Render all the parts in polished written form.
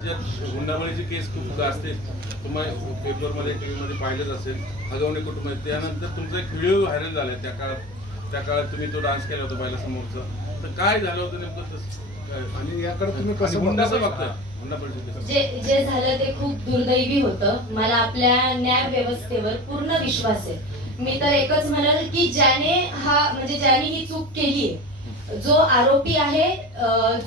हुंडाबळीची केस खूप असते, तुम्हाला पेपरमध्ये टीव्हीमध्ये पाहिलंच असेल. हगवणे कुटुंब त्यानंतर तुमचा एक व्हिडिओ व्हायरल झाला त्या काळात तुम्ही तो डान्स केला होता पहिला समोरचा. तर काय झालं होतं नेमकं तसं आणि याकडे तुम्ही कसं हुंडाचं बघता? जे झालं ते खूप दुर्दैवी होतं. मला आपल्या न्याय व्यवस्थेवर पूर्ण विश्वास आहे. मी तर एकच म्हणाल की ज्याने ही चूक केली, जो आरोपी आहे,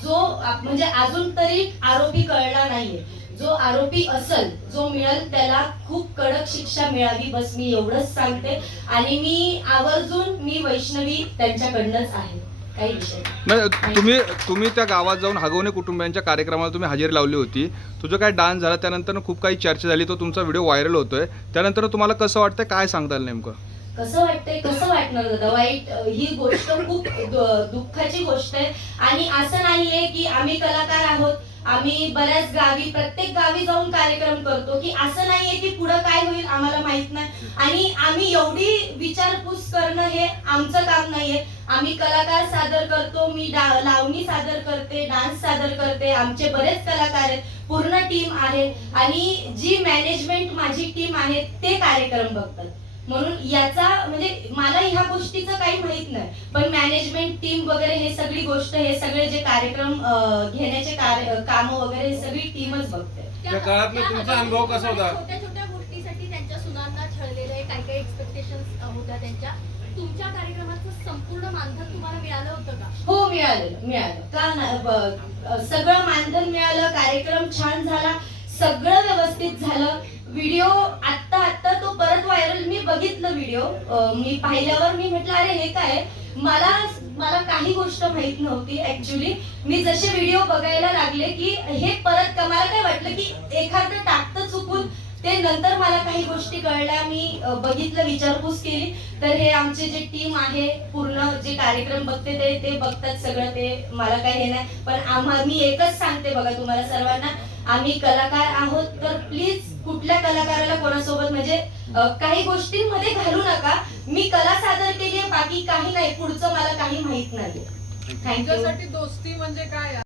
जो म्हणजे अजून तरी आरोपी कळला नाहीये, जो आरोपी असेल, जो मिळेल त्याला खूप कडक शिक्षा मिळावी, बस मी एवढंच सांगते. आणि मी आवर्जून वैष्णवी त्यांच्याकडनंच आहे. काही विषय नाही. तुम्ही त्या गावात जाऊन हगवणे कुटुंबियांच्या कार्यक्रमाला तुम्ही हजेरी लावली होती. तुझं काय डान्स झाला, त्यानंतर खूप काही चर्चा झाली, तो तुमचा व्हिडिओ व्हायरल होतोय. त्यानंतर तुम्हाला कसं वाटतं, काय सांगता येईल नेमकं? कसं वाटतंय, कसं वाटणार दादा? वाईट, ही गोष्ट खूप दुःखाची गोष्ट आहे. आणि असं नाहीये की आम्ही कलाकार आहोत, आम्ही बऱ्याच गावी, प्रत्येक गावी जाऊन कार्यक्रम करतो, की असं नाहीये की पुढं काय होईल आम्हाला माहित नाही. आणि आम्ही एवढी विचारपूस करणं हे आमचं काम नाहीये. आम्ही कलाकार सादर करतो, मी लावणी सादर करते, डान्स सादर करते, आमचे बरेच कलाकार आहेत, पूर्ण टीम आहे. आणि जी मॅनेजमेंट माझी टीम आहे ते कार्यक्रम बघतात. म्हणून याचा म्हणजे मला ह्या गोष्टीचं काही माहित नाही, पण मॅनेजमेंट टीम वगैरे हे सगळी गोष्ट, हे सगळे जे कार्यक्रम घेण्याचे काम वगैरे हे सगळी टीमच बघते. त्या काळातला तुमचा अनुभव कसा होता? छोट्या छोट्या गोष्टीसाठी त्यांच्या सुनांना छळलेलं आहे, काही एक्सपेक्टेशन्स होत्या त्यांच्या. तुमच्या कार्यक्रमाचं संपूर्ण मानधन तुम्हाला मिळालं होतं का? हो, मिळालं. का नाही, सगळं मानधन मिळालं, कार्यक्रम छान झाला, सगळं व्यवस्थित झालं. व्हिडिओ आत्ता तो परत व्हायरल मी बघितलं व्हिडिओ. मी पाहिल्यावर मी म्हटलं अरे हे काय, मला काही गोष्ट माहित नव्हती ऍक्च्युली. मी जसे व्हिडिओ बघायला लागले की हे परत मला काय वाटलं की एखादं टाकतं चुकून, ते नंतर मला काही गोष्टी कळल्या. मी बघितलं, विचारपूस केली, तर हे आमचे जे टीम आहे पूर्ण, जे कार्यक्रम बघते ते बघतात सगळं. ते मला काही हे नाही, पण मी एकच सांगते बघा तुम्हाला सर्वांना, आम्ही कलाकार आहोत, तर प्लीज कुठल्या कलाकाराला कोणासोबत म्हणजे काही गोष्टींमध्ये घालू नका. मी कला सादर केली आहे, बाकी काही नाही, पुढचं मला काही माहित नाही. थँक्यू. दोस्ती म्हणजे काय?